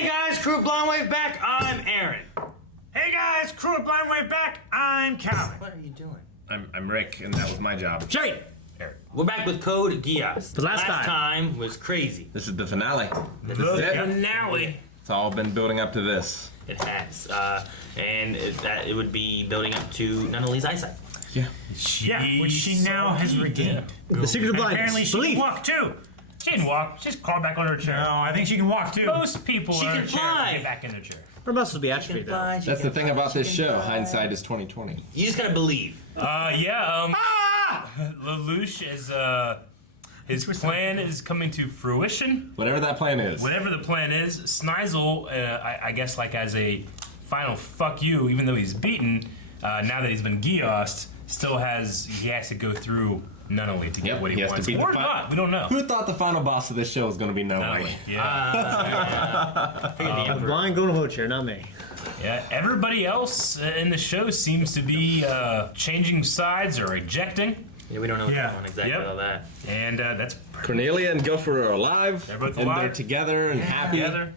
Hey guys, Crew of Blind Wave back. I'm Aaron. Hey guys, Crew of Blind Wave back. I'm Calvin. What are you doing? I'm Rick, and that was my job. Jay! We're back with Code Geass. The last time was crazy. This is the finale. The finale. It's all been building up to this. It has. And it would be building up to Nunnally's eyesight. Yeah. Which she now has regained. The secret of blindness. Apparently she Belief. can walk too. She can walk. She's crawled back under her chair. No, I think she can walk too. Most people She are can in a chair fly. get back in their chair. Her muscles be atrophied though. That's the thing about this show. Hindsight is 20/20. You just gotta believe. Lelouch is his plan is coming to fruition. Whatever that plan is. Whatever the plan is, Snizel, I guess, like as a final fuck you, even though he's beaten, now that he's been Geassed, he has to go through Nunnally to get what he wants. Or not, we don't know. Who thought the final boss of this show was going to be Nunnally? Yeah. A blind going wheelchair, not me. Yeah, everybody else in the show seems to be changing sides or ejecting. Yeah, we don't know what's going on exactly about that. And that's Cornelia and Gopher are alive. They're both and alive. they're together and happy. together.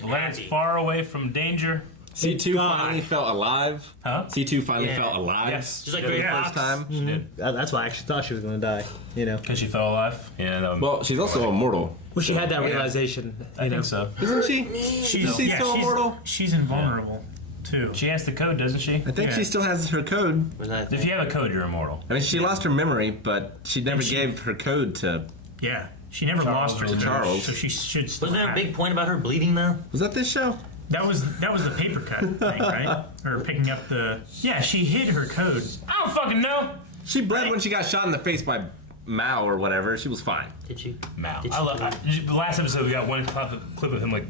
The land's far away from danger. C2 finally felt alive. Huh? C2 finally felt alive. Yes. Just like for the Great first time. She did. That's why I actually thought she was going to die. You know. Because she fell alive. Yeah. Well, she's also immortal. Well, she had that realization. I think so. Isn't she? She's still immortal? She's invulnerable, too. She has the code, doesn't she? I think she still has her code. Was that If you have a code, you're immortal. I mean, she lost her memory, but she never gave her code to... Yeah, she never lost her Charles. so she should still Wasn't there a have big it. point about her bleeding though? Was that this show? That was the paper cut thing, right? Or picking up the... Yeah, she hid her code. I don't fucking know. She bled when she got shot in the face by Mao or whatever. She was fine. Did she? Mao. Did The last episode, we got one clip of him like...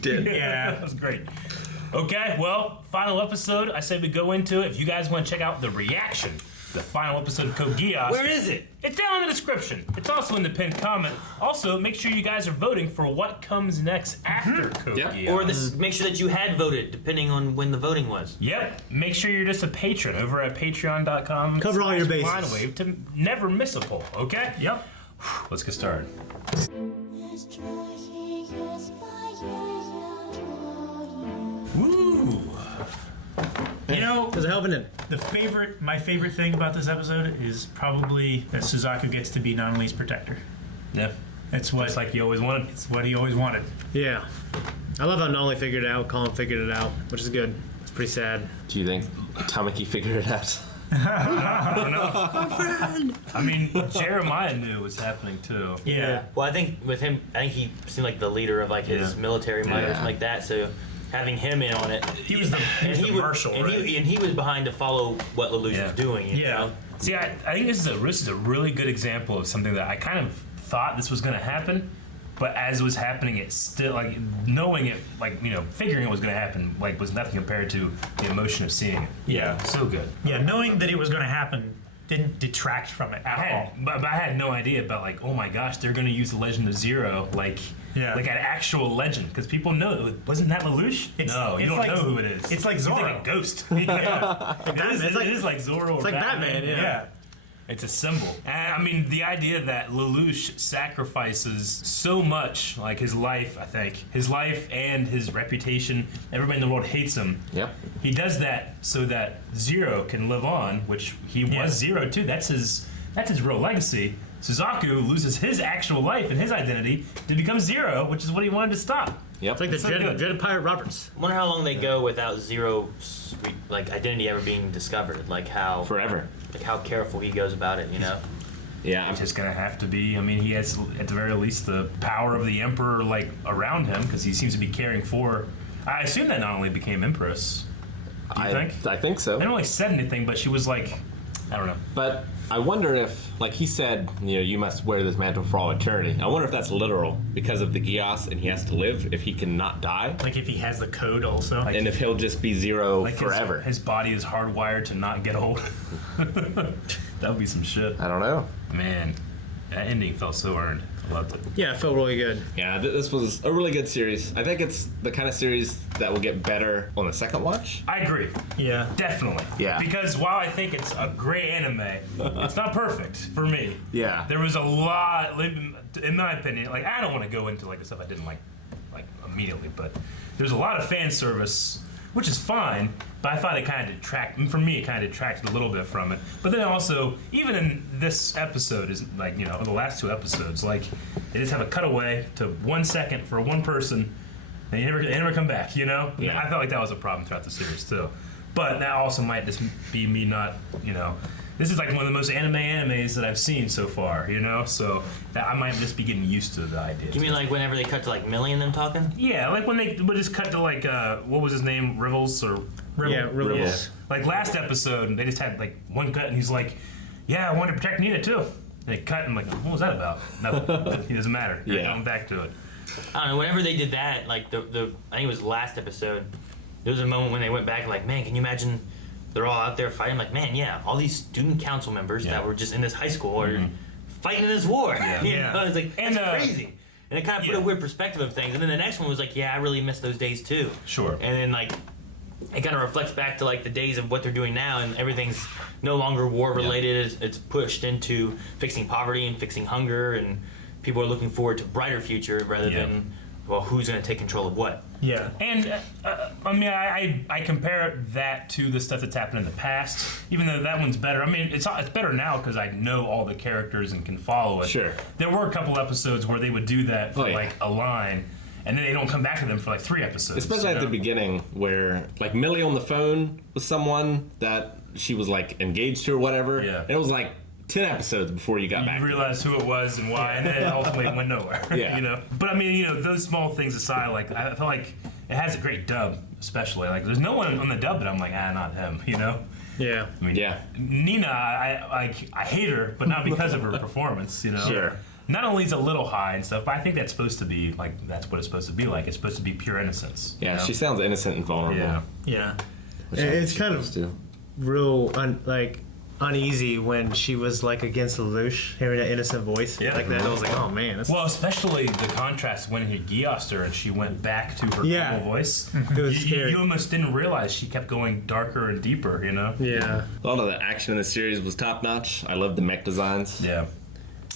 Did. Yeah, that was great. Okay, well, final episode. I say we go into it. If you guys want to check out the reaction, the final episode of Code Geass. Where is it? It's down in the description. It's also in the pinned comment. Also, make sure you guys are voting for what comes next after Code Geass. Or make sure that you had voted, depending on when the voting was. Yep. Make sure you're just a patron over at patreon.com. Cover all your bases. Blindwave to never miss a poll, okay? Yep. Let's get started. Woo! You know, There's a hell of an end. my favorite thing about this episode is probably that Suzaku gets to be Nunnally's protector. Yeah. It's what Just like you always wanted. it's what he always wanted. Yeah. I love how Nolly figured it out, Colin figured it out, which is good. It's pretty sad. Do you think Tamaki figured it out? I don't know. I mean, Jeremiah knew what's happening too. Yeah. Well, I think with him, I think he seemed like the leader of like his military might or something like that. So having him in on it, He was the marshal, and right? he was behind to follow what Lelouch was doing. You know? See, I think this is a really good example of something that I kind of thought this was going to happen, but as it was happening, it still like knowing it, like figuring it was going to happen, like was nothing compared to the emotion of seeing it. Yeah. So good. Yeah, knowing that it was going to happen didn't detract from it at all. But I had no idea about like, oh my gosh, they're going to use the Legend of Zero like an actual legend because people know wasn't that Lelouch? No, you don't know who it is. It's like He's Zorro. like a ghost. Yeah. It is like Zorro. It's like Batman, yeah. It's a symbol. And, I mean, the idea that Lelouch sacrifices so much, like his life, I think, his life and his reputation, everybody in the world hates him. Yep. He does that so that Zero can live on, which he was Zero too. That's his real legacy. Suzaku loses his actual life and his identity to become Zero, which is what he wanted to stop. Yep. It's like the so good. dreaded Pirate Roberts. I wonder how long they go without Zero's like identity ever being discovered. Like how Forever. like how careful he goes about it. Yeah. It's just gonna have to be. I mean, he has at the very least the power of the Emperor like around him because he seems to be caring for. I assume that not only became Empress. Do you think? I think so. They don't really said anything, but she was like, I don't know. But I wonder if, like he said, you must wear this mantle for all eternity. I wonder if that's literal because of the Geass and he has to live, if he cannot die, Like if he has the code also. and if he'll just be Zero Like forever. his body is hardwired to not get old. That would be some shit. I don't know. Man, that ending felt so earned. I loved it. Yeah, it felt really good. Yeah, this was a really good series. I think it's the kind of series that will get better on the second watch. I agree. Yeah. Definitely. Yeah. Because while I think it's a great anime, it's not perfect for me. Yeah. There was a lot, in my opinion, like I don't want to go into like the stuff I didn't like immediately, but there's a lot of fan service, which is fine. But I thought it kind of detracted. For me, it kind of detracted a little bit from it. But then also, even in this episode, is like the last 2 episodes, like they just have a cutaway to 1 second for one person, and they never come back. Yeah. I felt like that was a problem throughout the series too. But that also might just be me not, This is like one of the most animes that I've seen so far, So that I might just be getting used to the idea. You mean like whenever they cut to like Millie and them talking? Yeah, like when they would just cut to like what was his name, Rivals or Yeah, Rivals. Like last episode, they just had like one cut, and he's like, "Yeah, I want to protect Nina too." And they cut, and I'm like, "What was that about?" Nothing. It doesn't matter. You're going back to it. I don't know. Whenever they did that, like the I think it was the last episode. There was a moment when they went back, like, man, can you imagine? They're all out there fighting. Like, man, yeah, all these student council members that were just in this high school are fighting in this war. Yeah. It's like that's crazy. And it kind of put a weird perspective of things. And then the next one was like, yeah, I really miss those days too. Sure. And then like it kind of reflects back to like the days of what they're doing now, and everything's no longer war related. It's pushed into fixing poverty and fixing hunger, and people are looking forward to a brighter future rather than, well, who's going to take control of what. Yeah, and I mean, I compare that to the stuff that's happened in the past, even though that one's better. I mean, it's better now because I know all the characters and can follow it. Sure. There were a couple episodes where they would do that for like a line, and then they don't come back to them for like 3 episodes. Especially at the beginning, where like Millie on the phone with someone that she was like engaged to or whatever. Yeah. And it was like 10 episodes before you got back. You realize who it was and why, and then it ultimately went nowhere. Yeah. But I mean, those small things aside, like I feel like it has a great dub, especially. Like there's no one on the dub that I'm like, not him. Yeah. I mean, Nina, I hate her, but not because of her performance. Sure. Not only is it a little high and stuff, but I think that's supposed to be like that's what it's supposed to be like. It's supposed to be pure innocence. Yeah, she sounds innocent and vulnerable. Yeah. It's kind of real uneasy when she was like against Lelouch, hearing that innocent voice like that. I was like, oh man. That's... Well, especially the contrast when he Geassed her and she went back to her normal voice. It was scary. You almost didn't realize she kept going darker and deeper. Yeah. A lot of the action in this series was top notch. I love the mech designs. Yeah.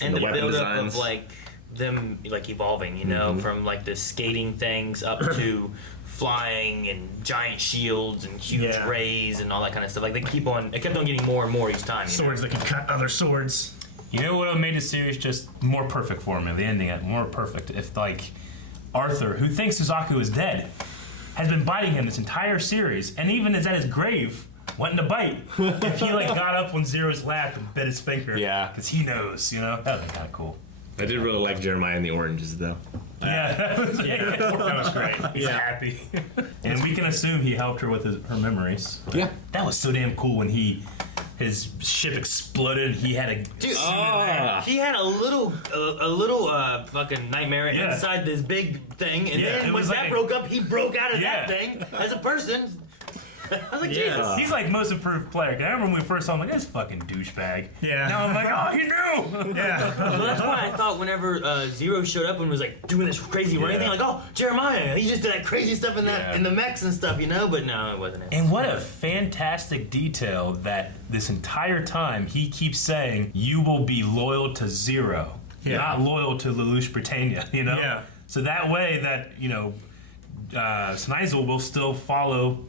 And the weapon build up designs. of like them like evolving, from like the skating things up to flying and giant shields and huge rays and all that kind of stuff. Like it kept on getting more and more each time. Swords that can cut other swords. You know what made the series just more perfect for me? The ending more perfect. If like Arthur, who thinks Suzaku is dead, has been biting him this entire series, and even is at his grave wanting to bite. If he like got up on Zero's lap and bit his finger, because he knows, that would be kind of cool. I did really like Jeremiah and the oranges, though. Yeah, that was great. He's happy, and we can assume he helped her with her memories. Yeah, that was so damn cool when his ship exploded. And he had a he had a little fucking nightmare inside this big thing, and then when that broke up, he broke out of that thing as a person. I was like, Jesus. He's like most improved player. 'Cause I remember when we first saw him, like, this fucking douchebag. Yeah. Now I'm like, oh, he knew. Yeah. Well, that's why I thought whenever Zero showed up and was like doing this crazy running thing, like, oh, Jeremiah, he just did that crazy stuff in the mechs and stuff, But no, it wasn't it. And what a fantastic detail that this entire time he keeps saying, you will be loyal to Zero, not loyal to Lelouch Britannia, Yeah. So that way that, Snizel will still follow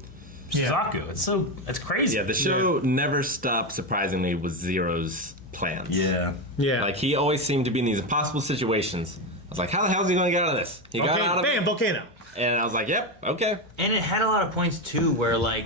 Suzaku. It's crazy. Yeah, the show never stopped surprising me with Zero's plans. Yeah. Like, he always seemed to be in these impossible situations. I was like, how the hell is he going to get out of this? He got out of it. Volcano. And I was like, yep, okay. And it had a lot of points, too, where, like,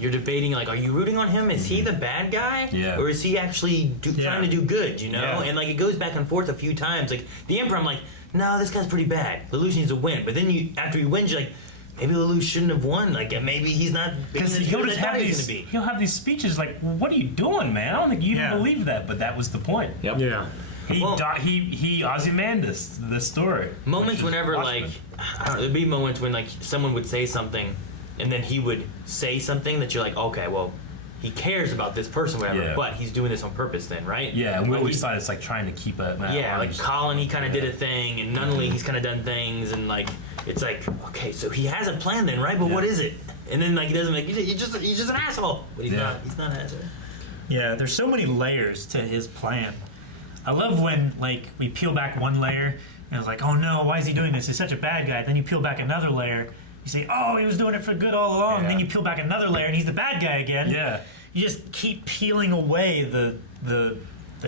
you're debating, like, are you rooting on him? Is he the bad guy? Yeah. Or is he actually trying to do good, Yeah. And, like, it goes back and forth a few times. Like, the Emperor, I'm like, no, this guy's pretty bad. Lelouch needs to win. But then after he wins, you're like, maybe Lelouch shouldn't have won. Like, maybe he's not because he'll just have he'll have these speeches like, what are you doing, man? I don't think you even believe that, but that was the point. Yep. Yeah. He Ozymandias the story. Moments whenever like there'd be moments when like someone would say something, and then he would say something that you're like, okay, well, he cares about this person, whatever, but he's doing this on purpose, then, right? Yeah, and we always thought it's like trying to keep a like Colin, he kind of did a thing, and Nunnally, he's kind of done things, and like it's like, okay, so he has a plan then, right? But what is it? And then like he doesn't make he's just an asshole, but he's not. He's not an asshole. Yeah, there's so many layers to his plan. I love when like we peel back one layer And it's like, oh no, why is he doing this? He's such a bad guy. Then you peel back another layer. You say, oh, he was doing it for good all along. And then you peel back another layer, and he's the bad guy again. Yeah. You just keep peeling away the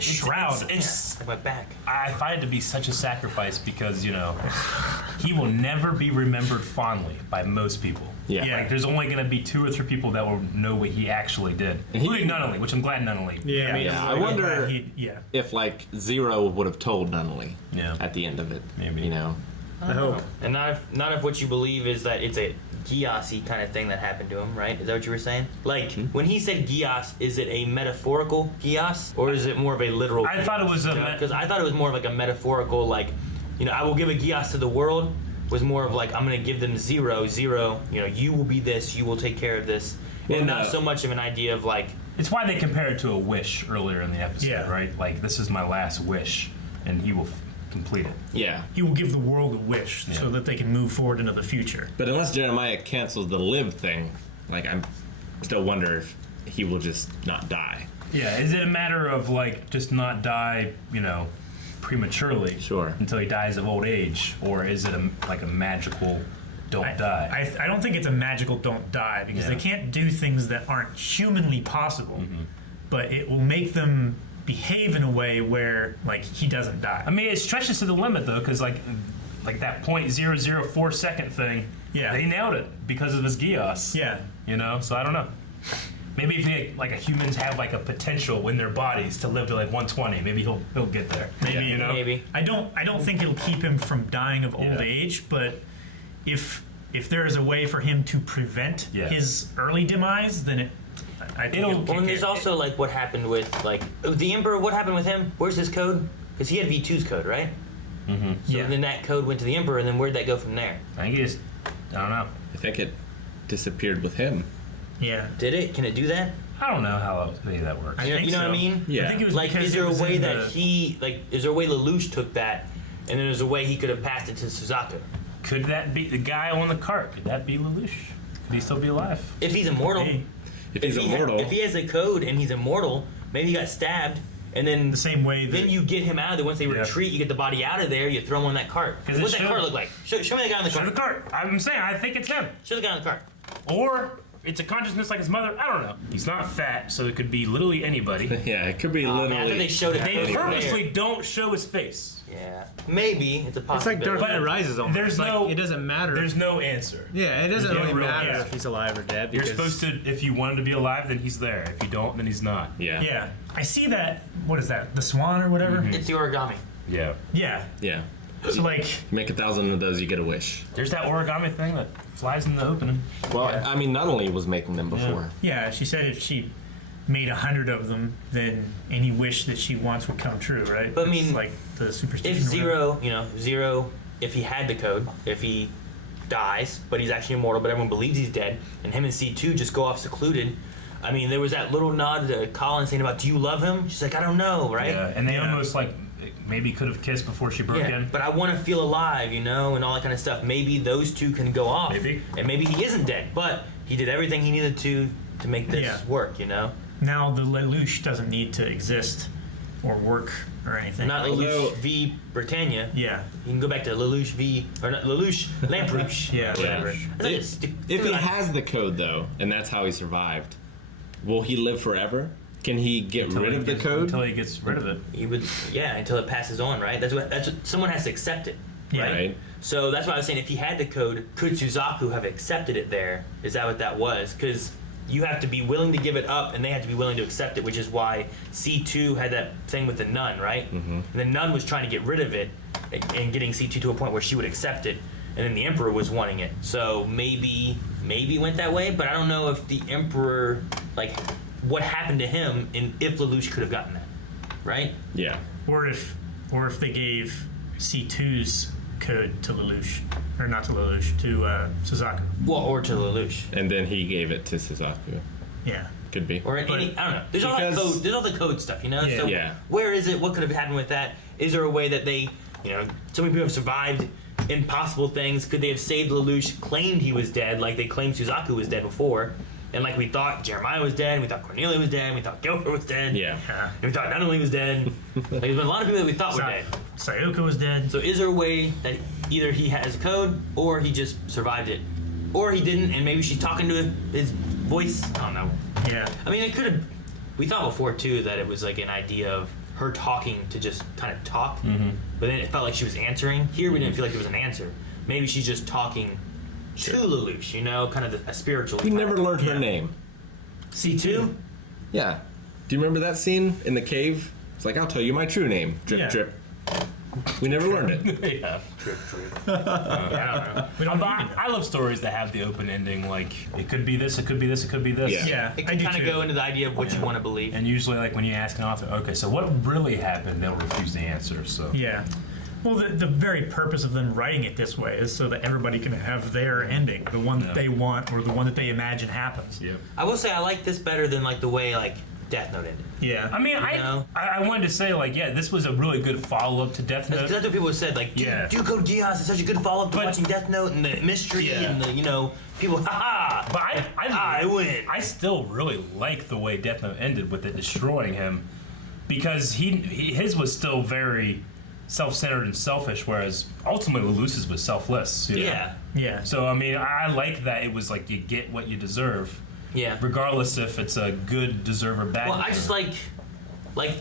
shroud. I went back. I find it to be such a sacrifice because, you know, he will never be remembered fondly by most people. Yeah. Yeah. Like, there's only going to be 2 or 3 people that will know what he actually did, including Nunnally, which I'm glad Nunnally. Yeah, I wonder yeah. if like Zero would have told Nunnally Yeah. at the end of it. Maybe. You know. I hope. And not if what you believe is that it's a Geass-y kind of thing that happened to him, right? Is that what you were saying? Like, when he said Geass, is it a metaphorical Geass, or is it more of a literal? I thought it was because I thought it was more of like a metaphorical, like, you know, I will give a Geass to the world. Was more of like, I'm gonna give them zero. You know, you will be this. You will take care of this. And not so much of an idea of like. It's why they compare it to a wish earlier in the episode, Yeah. right? Like, this is my last wish, and he will complete it. Yeah. He will give the world a wish so that they can move forward into the future. But unless Jeremiah cancels the live thing, like I'm still wonder if he will just not die. Yeah, is it a matter of, like, just not die, you know, prematurely Sure. until he dies of old age, or is it like a magical don't die? I don't think it's a magical don't die because Yeah. they can't do things that aren't humanly possible, but it will make them behave in a way where like he doesn't die. I mean, it stretches to the limit though, because like that 0.004 second thing, Yeah. they nailed it because of his Geass. Yeah. You know, so I don't know. Maybe if humans have like a potential in their bodies to live to like 120, maybe he'll get there. Maybe, you know. Maybe. I don't think it'll keep him from dying of old age, but if there is a way for him to prevent his early demise, then I think it'll Well, and there's also like what happened with like the Emperor. What happened with him? Where's his code? Because he had V2's code, right? Mm-hmm. So then that code went to the Emperor, and then where'd that go from there? I think it's, I don't know. I think it disappeared with him. Yeah. Did it? Can it do that? I don't know how that works. I think You know so. what I mean? Yeah. I think it was Like, because is there it a was way in that is there a way Lelouch took that, and then there's a way he could have passed it to Suzaku? Could that be the guy on the cart? Could that be Lelouch? Could he still be alive? If he's immortal. If he's immortal. If he has a code and he's immortal, maybe he got stabbed, and then the same way that then you get him out of there. Once they retreat, you get the body out of there. You throw him on that cart. 'Cause What's it that showed- cart look like? Show me the guy on the Show cart. the cart. I'm saying I think it's him. Show the guy on the cart. Or it's a consciousness like his mother. I don't know. He's not fat, so it could be literally anybody. Yeah, it could be literally. Man, after they showed it, They there. purposely don't show his face. Yeah, maybe it's a It's possibility. like Dark Knight But Rises almost. there's Like, no- it doesn't matter. There's no answer. Yeah, it doesn't There's no really real matter answer. if he's alive or dead. You're Because supposed to, if you want him to be alive, then he's there. If you don't, then he's not. Yeah. yeah, I see that. What is that? The swan or whatever? It's the origami. Yeah. Yeah. Yeah. So like, Make 1,000 of those, you get a wish. There's that origami thing that flies in the opening. Well, I mean, not only was making them before. yeah, she said if she made 100 of them, then any wish that she wants would come true, right? But I It's mean, like the superstition. If or whatever. Zero, if he had the code, if he dies, but he's actually immortal, but everyone believes he's dead, and him and C2 just go off secluded. I mean, there was that little nod to Colin saying about, "Do you love him?" She's like, "I don't know," right? Yeah, and they Yeah. almost like maybe could have kissed before she broke Yeah, in. but I want to feel alive, you know, and all that kind of stuff. Maybe those two can go off, Maybe. and maybe he isn't dead, but he did everything he needed to make this Yeah. work, you know. Now the Lelouch doesn't need to exist or work or anything. Not Although- Lelouch v Britannia. yeah. You can go back to Lelouch v or not Lelouch Lamperouche. Yeah. whatever. Yeah. That's like a stu- If he has the code, though, and that's how he survived, will he live forever? Can he get rid of the code? Until he gets rid of it. He would, yeah, until it passes on, right? That's what someone has to accept it, Yeah. right? Right. So that's why I was saying if he had the code, could Suzaku have accepted it there? Is that what that was? Because you have to be willing to give it up, and they have to be willing to accept it, which is why C2 had that thing with the nun, right? Mm-hmm. And the nun was trying to get rid of it and getting C2 to a point where she would accept it, and then the Emperor was wanting it. So maybe it went that way, but I don't know if the Emperor, like, what happened to him, and if Lelouch could have gotten that, right? Yeah. Or if they gave C2's code to Lelouch, or not to Lelouch, to Suzaku. Well, or to Lelouch. And then he gave it to Suzaku. Yeah. Could be. Or any, I don't know. There's all that Because- code. There's all the code stuff, you know. Yeah. So Yeah. where is it? What could have happened with that? Is there a way that they, you know, so many people have survived impossible things? Could they have saved Lelouch? Claimed he was dead, like they claimed Suzaku was dead before, and like we thought Jeremiah was dead, and we thought Cornelia was dead, and we thought Gilbert was dead, Yeah. Yeah. and we thought Nunnally was dead. Like, there's been a lot of people that we thought were So, dead. Sayoko was dead. So is there a way that either he has code or he just survived it, or he didn't, and maybe she's talking to his voice? I don't know. Yeah. I mean, it could have. We thought before too that it was like an idea of her talking to just kind of talk, but then it felt like she was answering. Here we didn't feel like there was an answer. Maybe she's just talking to Lelouch, you know, kind of a spiritual. We never learned her Yeah. name. C2. Yeah. Do you remember that scene in the cave? It's like, I'll tell you my true name. Drip, Yeah. drip. We never learned it. Yeah. Trip. I don't know. We don't But need to know. I love stories that have the open ending. Like it could be this, it could be this, it could be this. Yeah. Yeah, It I can do kind of too. go into the idea of what you want to believe. And usually, like when you ask an author, okay, so what really happened? They'll refuse to answer. So Yeah. Well, the very purpose of them writing it this way is so that everybody can have their ending, the one that they want or the one that they imagine happens. Yep. I will say I like this better than like the way like Death Note ended. Yeah. I mean, know? I wanted to say like, yeah, this was a really good follow up to Death Note. Because that's what people said. Like, Yeah. dude, Code Geass is such a good follow-up to But- watching Death Note and the mystery Yeah. and the, you know, people, ha But I win. I still really like the way Death Note ended with it destroying him, because his was still very self-centered and selfish, whereas ultimately Lelouch's was selfless. You know? Yeah. Yeah. So I mean, I like that it was like you get what you deserve, Yeah. regardless if it's a good deserve or bad. Well, I just like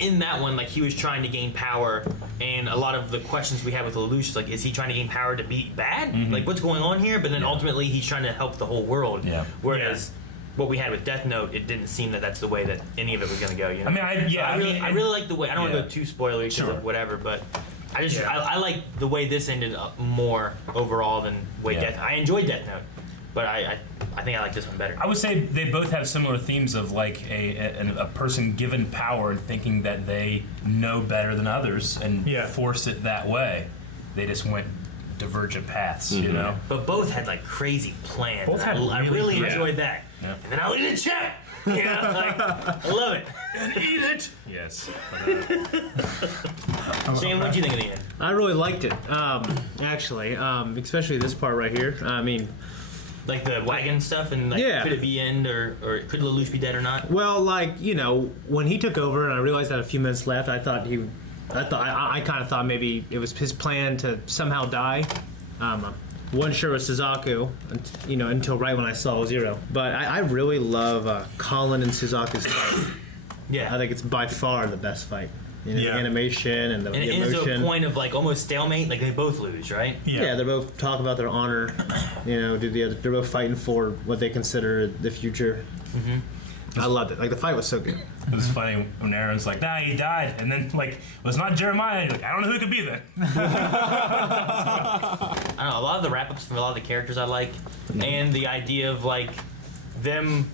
in that one, like he was trying to gain power, and a lot of the questions we had with Lelouch is like, is he trying to gain power to be bad? Like, what's going on here? But then ultimately, he's trying to help the whole world. Yeah. Whereas what we had with Death Note, it didn't seem that that's the way that any of it was going to go. You know. I mean, I really like the way. I don't want Yeah. to go too spoilery because Sure. of whatever, but. I just Yeah. I like the way this ended up more overall than way Yeah. Death. I enjoyed Death Note, but I think I like this one better. I would say they both have similar themes of like a person given power and thinking that they know better than others and Yeah. force it that way. They just went divergent paths, you know. But both had like crazy plans. Both and had I really really- enjoyed that. Yeah. And then I'll eat a chip. Yeah, like I love it. And eat it. Yes. Shane, what do you think of the end? I really liked it. Actually, especially this part right here. I mean, Like the wagon stuff and like Yeah. could it be end or could Lelouch be dead or not? well, like you know, when he took over and I realized that a few minutes left, I kind of thought maybe it was his plan to somehow die. Wasn't sure it was Suzaku, you know, until right when I saw Zero. But I really love Colin and Suzaku's fight. Yeah. I think it's by far the best fight. You know, Yeah. the animation and the and it ends to a emotion. point of like almost stalemate, like they both lose, right? Yeah, they both talk about their honor. You know, they're both fighting for what they consider the future. I loved it. Like the fight was so good. It was funny when Aaron's like, "Nah, he died," and then like, "Well, it's not Jeremiah." He's like, "I don't know who it could be then." I don't know, a lot of the wrap ups from a lot of the characters I like, and the idea of like them,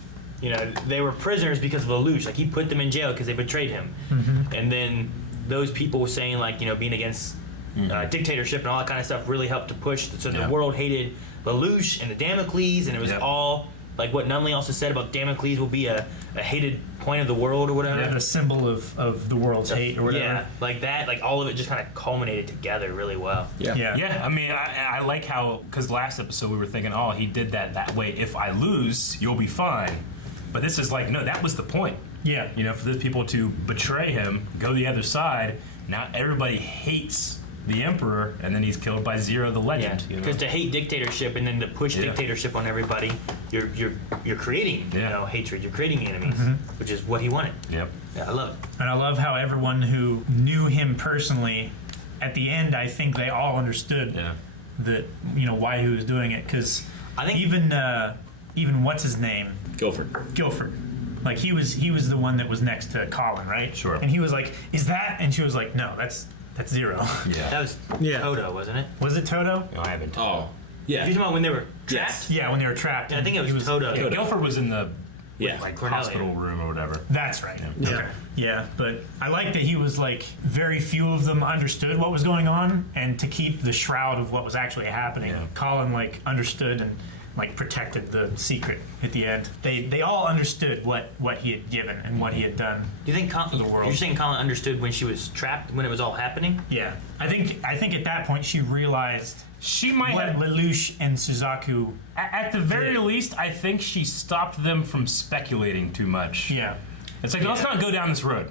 you know, they were prisoners because of Lelouch. Like he put them in jail because they betrayed him, and then those people were saying like, you know, being against dictatorship and all that kind of stuff really helped to push. So Yeah. the world hated Lelouch and the Damocles, and it was Yeah. all like what Nunley also said about Damocles will be a hated point of the world or whatever. Yeah, the symbol of the world's hate or whatever. Yeah, like that, like all of it just kind of culminated together really well. Yeah. Yeah, I mean, I like how, because last episode we were thinking, oh, he did that way. If I lose, you'll be fine. But this is like, no, that was the point. Yeah. You know, for those people to betray him, go the other side. Now everybody hates the Emperor, and then he's killed by Zero the Yeah, Legend. you know? because to hate dictatorship and then to push Yeah. dictatorship on everybody, you're creating you Yeah. know hatred. You're creating enemies, which is what he wanted. Yep. Yeah, I love it. And I love how everyone who knew him personally, at the end, I think they all understood Yeah. that, you know, why he was doing it. Because I think- even what's his name, Guilford. Guilford, like he was the one that was next to Colin, right? Sure. And he was like, "Is that?" And she was like, "No, that's Zero." Yeah. That was Yeah. Toto, wasn't it? Was it Toto? No, I haven't. Oh, You're yeah. talking about when they were trapped? Yes. Yeah, when they were trapped. Yeah, I think it He was Toto. Yeah, Guilford was in the Yeah. like Cornelia. hospital room or whatever. That's right. Yeah. Okay. Yeah, but I like that he was like very few of them understood what was going on, and to keep the shroud of what was actually happening, Yeah. Colin like understood and like protected the secret at the end. They all understood what he had given and what he had done. Do you think For the world. you're saying Colin understood when she was trapped when it was all happening? Yeah, I think at that point she realized She might what have. Lelouch and Suzaku. At the very Yeah. least, I think she stopped them from speculating too much. Yeah. It's like, let's not go down this road.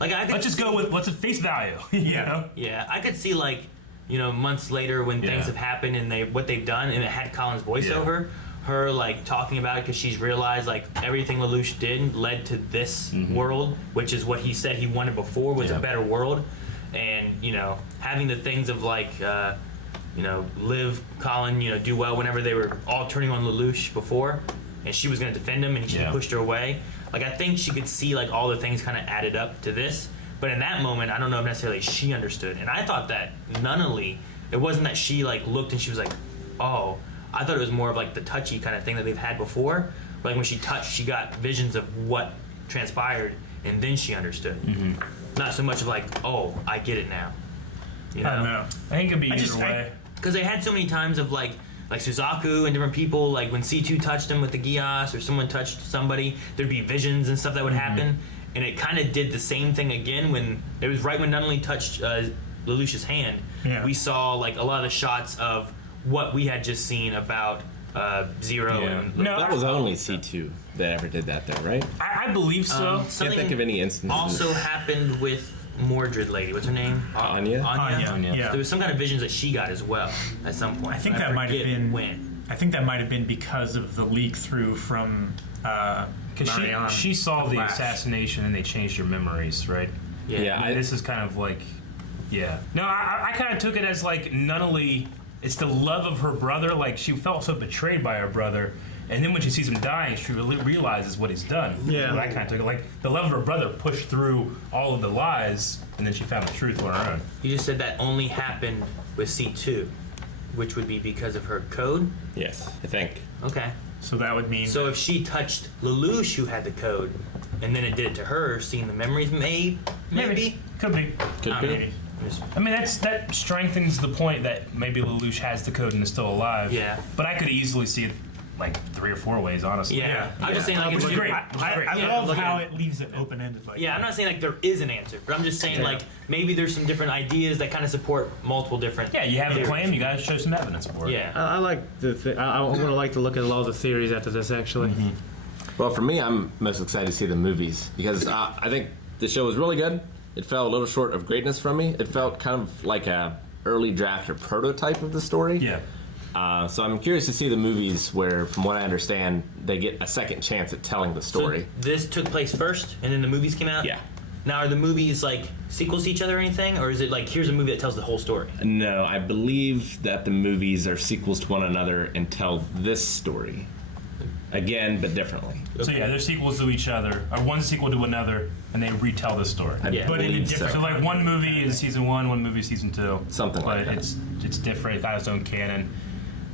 Like I could Let's just see- go with what's at face value. You know? Yeah, I could see like, months later when things Yeah. have happened and what they've done, and it had Colin's voiceover, her like talking about it because she's realized like everything Lelouch did led to this world, which is what he said he wanted before was a better world, and having the things of like. Liv, Colin, do well whenever they were all turning on Lelouch before, and she was going to defend him, and she pushed her away. Like I think she could see like all the things kind of added up to this, but in that moment, I don't know if necessarily she understood. And I thought that Nunnally, it wasn't that she like looked and she was like, oh. I thought it was more of like the touchy kind of thing that they've had before. Like when she touched, she got visions of what transpired, and then she understood. Not so much of like, oh, I get it now. I don't know. I think it could be either way. Because they had so many times of like Suzaku and different people, like when C2 touched him with the Geass or someone touched somebody, there'd be visions and stuff that would happen. And it kind of did the same thing again when it was right when Nunnally touched Lelouch's hand. Yeah. We saw like a lot of the shots of what we had just seen about Zero. Yeah. And No, That was only C2 that ever did that, though, right? I believe so. Can't something think of any instances. also happened with Mordred lady. What's her name? Anya? Anya. Yeah. There was some kind of visions that she got as well at some point. I think but that might have forget been when. I think that might have been because of the leak through from Because Marietta. she saw the Flash. assassination and they changed her memories, right? Yeah, And this is kind of like, No, I kind of took it as like Nunnally. It's the love of her brother. Like she felt so betrayed by her brother, and then when she sees him dying, she really realizes what he's done. Yeah. So I kind of took it like the love of her brother pushed through all of the lies, and then she found the truth on her own. You just said that only happened with C2, which would be because of her code. Yes, I think. Okay. So that would mean So if she touched Lelouch, who had the code, and then it did it to her, seeing the memories made, maybe. Could be. Could be. Maybe. I mean, that strengthens the point that maybe Lelouch has the code and is still alive. Yeah. But I could easily see it like 3 or 4 ways, honestly. Yeah. I'm just saying, like, Which if is you- great. I Yeah, love look how at- it leaves it open ended. Like Yeah, I'm not saying like there is an answer, but I'm just saying like maybe there's some different ideas that kind of support multiple different. Yeah, you have a theories. claim, you gotta show some evidence for it. Yeah. I like the. I'm gonna like to look at a lot of the theories after this. Actually, Well, for me, I'm most excited to see the movies because I think the show was really good. It fell a little short of greatness from me. It felt kind of like a early draft or prototype of the story. Yeah. So I'm curious to see the movies where, from what I understand, they get a second chance at telling the story. So this took place first, and then the movies came out. Yeah. Now, are the movies like sequels to each other or anything, or is it like here's a movie that tells the whole story? No, I believe that the movies are sequels to one another and tell this story again, but differently. So yeah, they're sequels to each other, or one's sequel to another, and they retell the story. Yeah. but in a believe different. So like one movie is season 1, one movie is season 2. Something like but that. it's different. It got its own canon.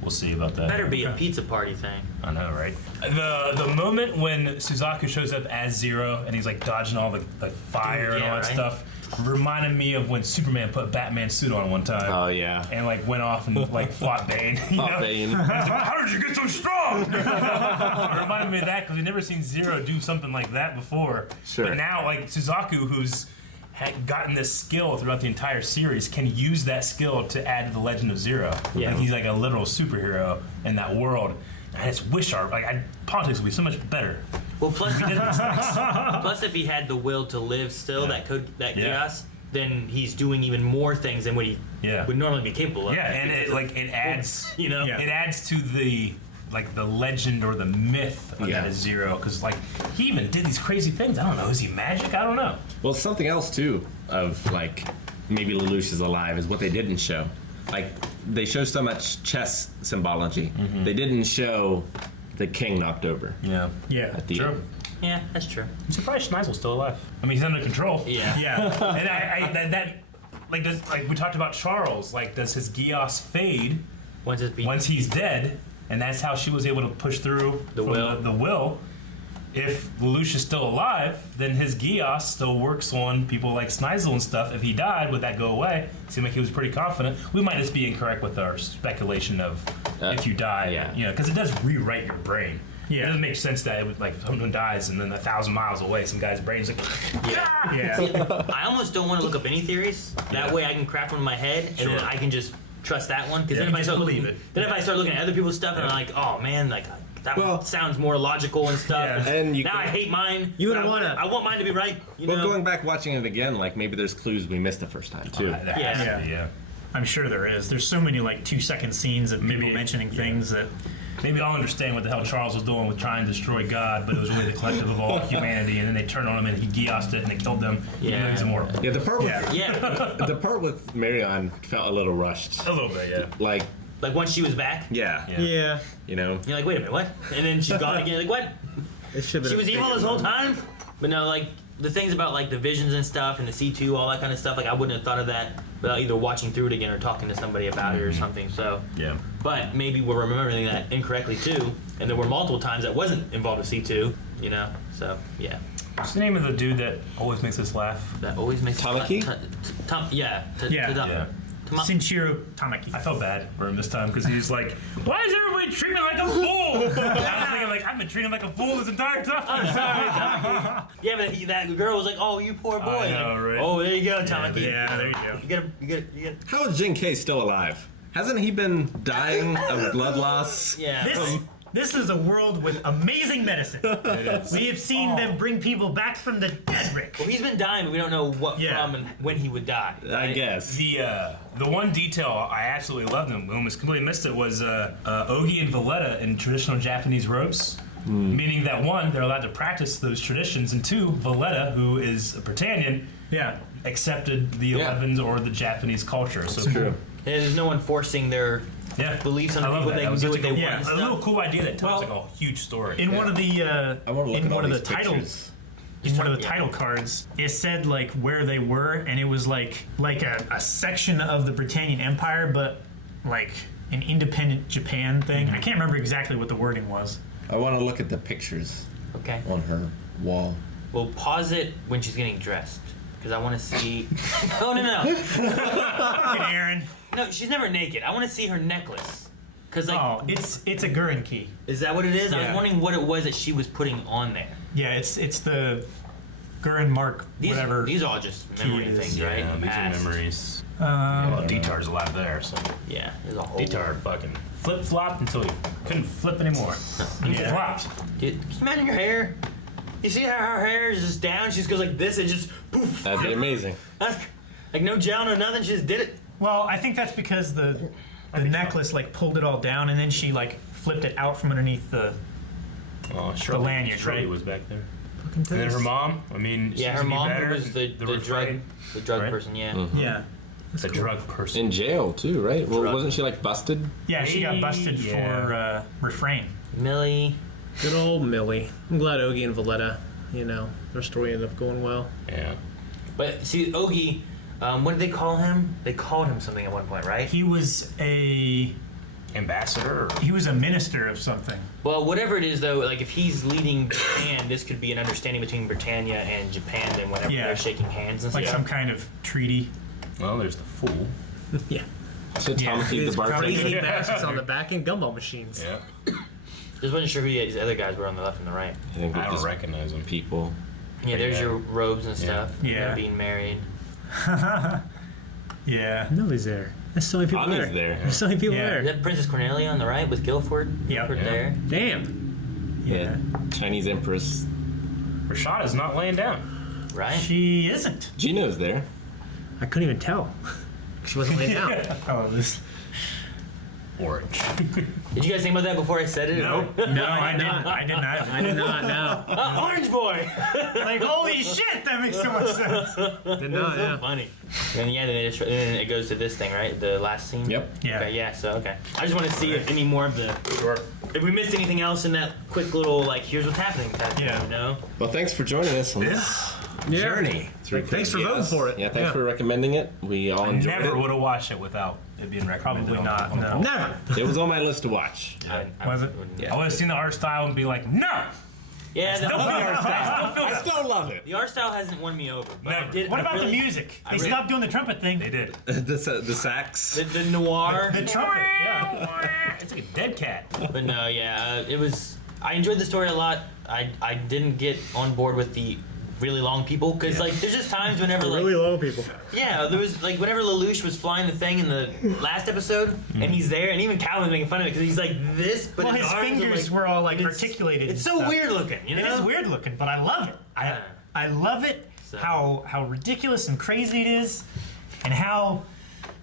We'll see about that. Better be a pizza party thing. I know, right? The moment when Suzaku shows up as Zero and he's like dodging all the fire and Yeah, all that right? stuff reminded me of when Superman put Batman's suit on one time. Oh, yeah. And like went off and like fought Bane. You know? Bane. He's like, how did you get so strong? It reminded me of that because we've never seen Zero do something like that before. Sure. But now, like Suzaku, who's had gotten this skill throughout the entire series, can use that skill to add to the Legend of Zero. Yeah. Like, he's like a literal superhero in that world. And I just wish politics would be so much better. Well, plus, We did these things. plus if he had the will to live still, Yeah. that Yeah. chaos, then he's doing even more things than what he Yeah. would normally be capable of. Yeah, and it adds, You know? Yeah. it adds to the legend or the myth of Yeah. that is Zero, because like he even did these crazy things. I don't know, is he magic? I don't know. Well, something else, too, of like maybe Lelouch is alive is what they didn't show. Like, they show so much chess symbology. They didn't show the king knocked over. Yeah, Yeah. At the true. end. Yeah, that's true. I'm surprised Schneidsel's still alive. I mean, he's under control. Yeah. Yeah. And that like does like we talked about Charles. Like, does his Geass fade once he's dead? And that's how she was able to push through The from will. The will. If Lelouch is still alive, then his Geass still works on people like Schneisel and stuff. If he died, would that go away? Seemed like he was pretty confident. We might just be incorrect with our speculation of if you die, yeah. you know, because it does rewrite your brain. Yeah. It doesn't make sense that it would, like someone dies and then 1,000 miles away, some guy's brain's like, Yeah. I almost don't want to look up any theories. That way I can craft one in my head, and then Sure. I can just trust that one. Because then Yeah, if I start just looking, believe it. then if I start looking at other people's stuff, and I'm like, oh man, like that Well- one sounds more logical and stuff. Yeah. And you now can- I hate mine. You but wouldn't wanna- I want mine to be right. You Well, know? going back watching it again, like maybe there's clues we missed the first time too. There Yeah. has to be, yeah. I'm sure there is. There's so many like 2-second scenes of people Maybe- mentioning things that. Maybe I'll understand what the hell Charles was doing with trying to destroy God, but it was really the collective of all humanity, and then they turned on him and he Geassed it and they killed them. Yeah. And he's immortal. Yeah, the part with Yeah. Yeah, the part with Marion felt a little rushed. A little bit, yeah. Like, like once she was back, yeah, Yeah. you know. you're like, wait a minute, what? And then she's gone again. Like, what? It should She was evil this whole time? But no, like the things about like the visions and stuff and the C2, all that kind of stuff. Like I wouldn't have thought of that without either watching through it again or talking to somebody about it or something. So, Yeah. but maybe we're remembering that incorrectly too. And there were multiple times that wasn't involved with C2. You know, so yeah. What's the name of the dude that always makes us laugh? That always makes Tamaki? Yeah. Yeah. Sinchiro Tamaki. I felt bad for him this time because he's like, why does everybody treat me like a fool? I was thinking, like, I've been treating him like a fool this entire time. Yeah, but that girl was like, "Oh, you poor boy." I know, right? Oh, there you go, Tamaki. Yeah, there you go. You get. How is Junkie still alive? Hasn't he been dying of blood loss? Yeah. This is a world with amazing medicine. We have seen them bring people back from the dead, Rick. Well, he's been dying, but we don't know what Yeah. from and when he would die. I right? guess. The one detail I absolutely loved and almost completely missed it was Ogi and Valletta in traditional Japanese robes. Meaning that one, they're allowed to practice those traditions, and two, Valletta, who is a Britannian, Yeah. accepted the Yeah. 11s or the Japanese culture. So True. And there's no one forcing their Yeah, beliefs on I love people. that. They That can was do such what a they good- want. yeah, and a stuff. little cool idea that tells Well, like a huge story. In one of the I want to look in at all one of the these title pictures. in one of the Yeah. title cards, it said like where they were, and it was like a section of the Britannian Empire, but like an independent Japan thing. I can't remember exactly what the wording was. I want to look at the pictures Okay. on her wall. Well, pause it when she's getting dressed, because I want to see. Oh no. Fucking Aaron. No, she's never naked. I want to see her necklace. Cause like, Oh, it's a Gurren key. is that what it is? I was Yeah. wondering what it was that she was putting on there. Yeah, it's the Gurren Mark whatever. These are all just memory it is. things, yeah, right? these Past. are memories. Well, Dietar's alive there, so Yeah, there's a whole. Dietar fucking flip flopped until he couldn't flip anymore. He Yeah. flopped. Dude, can you imagine your hair? You see how her hair is just down? She just goes like this and just poof. That'd be amazing. That's, like no gel, no nothing. She just did it. Well, I think that's because the necklace like pulled it all down, and then she like flipped it out from underneath the. Oh, Shirley, lanyard, Shirley right? was back there. And then her mom. I mean, Yeah, seems her to be mom better. was the drug refrain. person. Yeah. Yeah. The drug person. In jail too, right? Well, Drug. wasn't she like busted? Yeah, she got busted Yeah. for refrain. Millie. Good old Millie. I'm glad Ogie and Valletta, their story ended up going well. Yeah. But see, Ogie, what did they call him? They called him something at one point, right? He was a Ambassador. minister of something. Well, whatever it is, though, like if he's leading Japan, this could be an understanding between Britannia and Japan. Then whenever Yeah. they're shaking hands and Like stuff. some kind of treaty. Well, there's the fool. Yeah. So Yeah. Tamaki the These crazy bartender. bastards on the back and gumball machines. Yeah. Just wasn't sure who these other guys were on the left and the right. I think I they're don't just recognize him. people. Yeah, there's Yeah. your robes and stuff. Yeah. Them being married. Yeah. Millie's there. There's so many people Ami's there. there. There's so many people Yeah. Is there. that Princess Cornelia on the right with Guilford? Yeah. Guilford Yeah. there. Damn. Yeah. Chinese Empress. Rashada's not laying down. Right? She isn't. Gino's there. I couldn't even tell. She wasn't laying down. Oh, this. Orange. Did you guys think about that before I said it? No. No, I didn't. I did not. I did not know. Orange boy! Like, holy shit, that makes so much sense. Did not, yeah. Funny. And yeah, then then it goes to this thing, right? The last scene? Yep. Yeah. Okay, yeah, so, okay. I just want to see if any more of the... Sure. If we missed anything else in that quick little, like, here's what's happening type Yeah. thing, you know? Well, thanks for joining us on this journey. through Thanks for Code voting Geass. for it. Yeah, thanks Yeah. for recommending it. We all enjoyed Never it. would have watched it without it being recommended. Probably on- not, on the no. poll. Never. It was on my list to watch. Was it? I would have seen the art style and be like, no! Yeah, the, I still love it. the art style hasn't won me over. But I Never. did, What I about really- the music? They really- stopped doing the trumpet thing. They did. The sax. The noir. The trumpet, yeah. It's like a dead cat. But no, yeah, it was. I enjoyed the story a lot. I didn't get on board with the really long people because like there's just times whenever like Really low people. yeah, there was like whenever Lelouch was flying the thing in the last episode, and he's there, and even Calvin was making fun of it because he's like this, but Well, his his arms fingers are, were all like and it's- articulated. It's and so stuff. weird looking, you know. It is weird looking, but I love it. I love it. So- How ridiculous and crazy it is, and how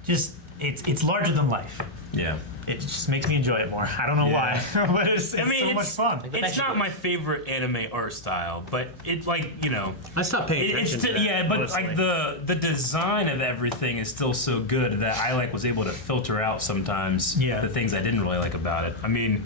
just it's larger than life. Yeah. It just makes me enjoy it more. I don't know Yeah. why, but it's so much fun. It's not my favorite anime art style, but it's like, you know, I stopped paying it's attention still, to that, yeah, but honestly. like the design of everything is still so good that I like was able to filter out sometimes Yeah. the things I didn't really like about it. I mean,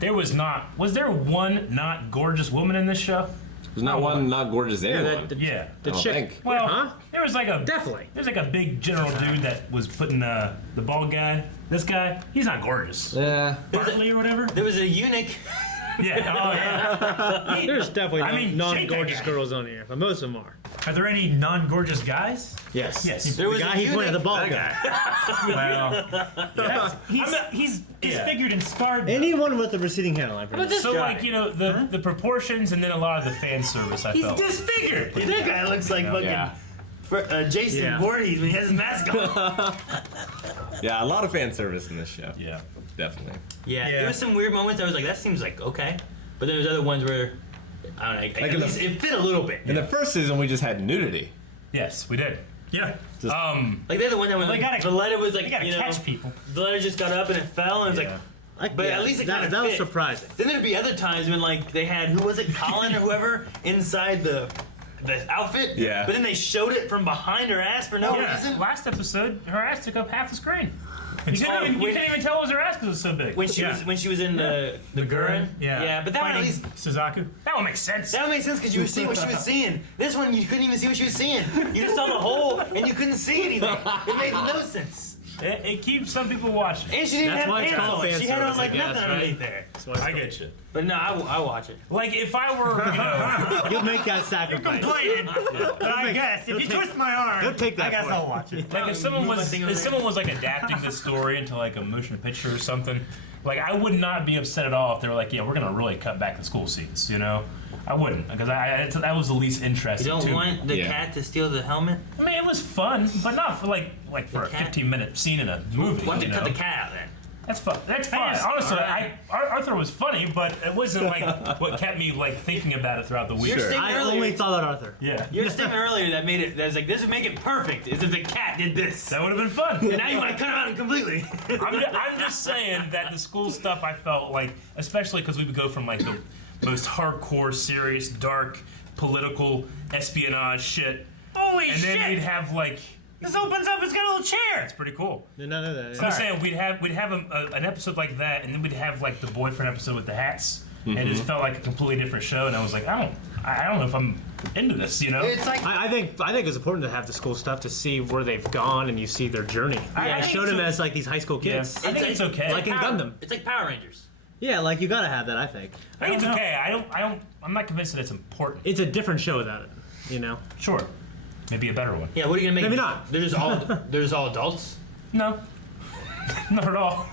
was there one not gorgeous woman in this show? There's not one not gorgeous anyone. Yeah. The I don't chick. think. Well, Huh? there was like a Definitely. There's like a big general dude that was putting the bald guy. This guy, he's not gorgeous. Yeah. Bartley or whatever. There was a eunuch. Yeah. Oh yeah. There's definitely I mean, non-gorgeous shake that guy. girls on here, but most of them are. Are there any non-gorgeous guys? Yes. Yes. There The was guy a he eunuch. pointed at, the bald guy. Well, He's disfigured and scarred. Anyone with a receding hairline. But this so guy, like, you know, the proportions and then a lot of the fan service. I he's felt. disfigured. That guy looks like fucking Yeah. Jason Yeah. Voorhees when he has his mask on. Yeah, a lot of fan service in this show. Yeah. Definitely. Yeah, Yeah. there was some weird moments. I was like, that seems like okay, but then there's other ones where I don't know. Like At in the- least it fit a little bit. In the first season, we just had nudity. Yes, we did. Yeah. Like they're the one that when They gotta- the letter was like, You gotta you know, catch people. the letter just got up and it fell, and it's like, but at least it kind of that was fit. surprising. Then there'd be other times when like they had who was it, Colin or whoever, inside the outfit. Yeah. But then they showed it from behind her ass for no reason. Last episode, her ass took up half the screen. You Oh, couldn't even tell it was her ass because it was so big. When she was in the Gurren. Yeah, but that one at Fighting least Suzaku. That would make sense. that would make sense because you were seeing what she was seeing. This one you couldn't even see what she was seeing. You just saw the hole and you couldn't see anything. It made no sense. It keeps some people watching. And she didn't That's have why it's pants called on. fan She had on service, like I guess, nothing right? underneath there. I get you. But no, I watch it. Like if I were, you know, You'll make that sacrifice. Complaining. But I guess if you twist my arm, He'll take that I guess for it. I'll watch it. like if someone was like adapting this story into like a motion picture or something, like I would not be upset at all if they were like, yeah, we're gonna really cut back the school scenes, you know. I wouldn't, because that was the least You interesting. don't to me. want the Yeah. cat to steal the helmet? I mean, it was fun, but not for like for a cat? 15-minute scene in a movie. Why don't you you cut know? the cat out then? That's fun. That's fine. Yes. Honestly, Alright. Arthur was funny, but it wasn't like what kept me like thinking about it throughout the week. Your Sure. statement I only earlier, thought about Arthur. Yeah, your statement earlier that made it, that was like, this would make it perfect, is if the cat did this. that would have been fun. And now you want to cut it out completely. I'm just saying that the school stuff I felt like, especially because we would go from like the most hardcore, serious, dark, political espionage shit, Holy and then we'd shit! have like This opens up. It's got a little chair. it's pretty cool. Did not know that. So I'm saying we'd have an episode like that, and then we'd have like the boyfriend episode with the hats, and it just felt like a completely different show. And I was like, I don't know if I'm into this, you know. It's like, I think it's important to have the school stuff to see where they've gone and you see their journey. I I think showed them so. as like these high school Yeah. kids. I think it's okay. Like in Gundam. it's like Power Rangers. Yeah, like you gotta have that. I think I think it's don't know. okay. I'm not convinced that it's important. it's a different show without it. You know. Sure, maybe a better one. Yeah, what are you gonna make? Maybe not. They're just all adults. No, not at all.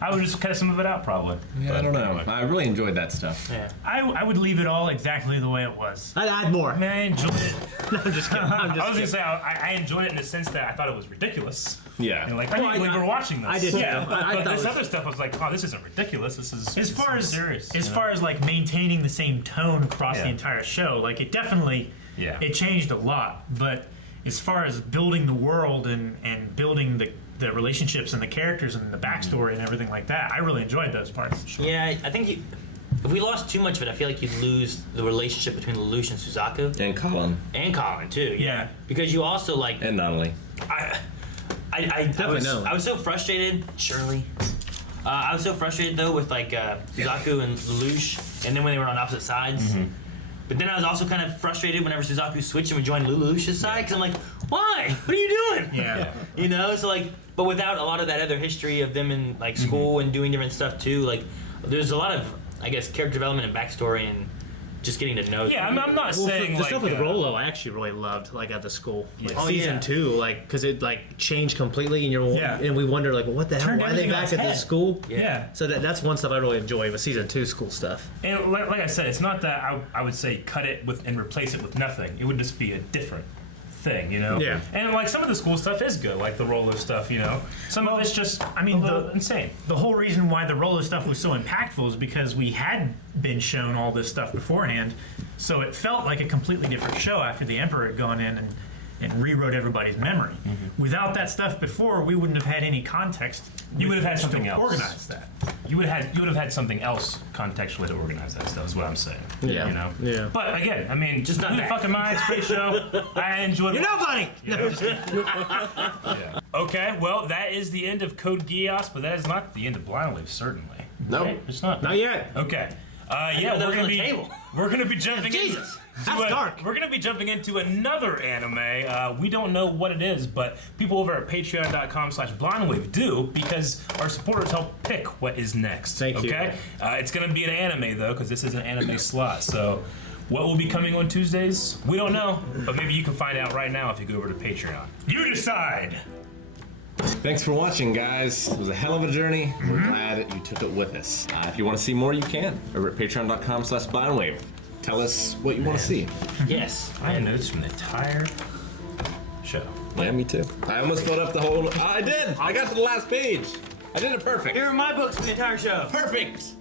I would just cut some of it out, probably. Yeah, I don't know. I really enjoyed that stuff. Yeah. I would leave it all exactly the way it was. I'd add more. I mean, I enjoyed it. No, I'm just kidding. I'm I just was kidding. gonna say I enjoyed it in the sense that I thought it was ridiculous. Yeah. And like I can't believe we're watching this. I did too. Yeah, I but thought this it was- other stuff was like, oh, this isn't ridiculous. This is As far as serious. as you know? far as like maintaining the same tone across Yeah. the entire show, like it definitely Yeah. it changed a lot. But as far as building the world and building the relationships and the characters and the backstory and everything like that, I really enjoyed those parts. Yeah, I think if we lost too much of it, I feel like you'd lose the relationship between Lelouch and Suzaku And Colin. and Colin too. Yeah. Because you also like And Natalie. I was so frustrated. Shirley. I was so frustrated though with like Suzaku and Lelouch, and then when they were on opposite sides. But then I was also kind of frustrated whenever Suzaku switched and would join Lelouch's side because I'm like, why? What are you doing? Yeah. You know, so like, but without a lot of that other history of them in like school and doing different stuff too, like, there's a lot of, I guess, character development and backstory and just getting to know. Yeah, I'm not Well, saying the like stuff with Rolo, I actually really loved, like at the school, like season yeah. 2, like because it like changed completely, and Yeah. and we wondered like, well, what the hell? Turned Why are they everything on back its at this head. school? Yeah. So that's one stuff I really enjoy with season 2 school stuff. And like I said, it's not that I would say cut it with and replace it with nothing. It would just be a different thing, you know? Yeah. And like some of the school stuff is good, like the roller stuff, you know? Some of it's just, I mean, a little insane. The whole reason why the Rolo stuff was so impactful is because we had been shown all this stuff beforehand, so it felt like a completely different show after the Emperor had gone in and rewrote everybody's memory. Without that stuff before, we wouldn't have had any context. You would have had to something else. organize that. You would have had something else contextually to organize that stuff. Is what I'm saying. Yeah. You know. Yeah. But again, I mean, Just not who the that. fuck am I? It's a great show. I enjoyed. You're nobody. Yeah. Okay. Well, that is the end of Code Geass, but that is not the end of Blind Wave. Certainly. No. Right? It's not. Not yet. Okay. Yeah, that we're was gonna on the be table. jumping. Jesus, into that's dark. We're gonna be jumping into another anime. We don't know what it is, but people over at Patreon.com/BlindWave do, because our supporters help pick what is next. Thank you. Okay. It's gonna be an anime though, because this is an anime slot. So, what will be coming on Tuesdays? We don't know, but maybe you can find out right now if you go over to Patreon. You decide. Thanks for watching, guys. It was a hell of a journey. We're glad you took it with us. If you want to see more, you can over at patreon.com/blindwave. Tell us what you want to see. Yes. I have notes from the entire show. Yeah, me too. I almost filled up the whole. I did. I got to the last page. I did it perfect. Here are my books for the entire show. Perfect.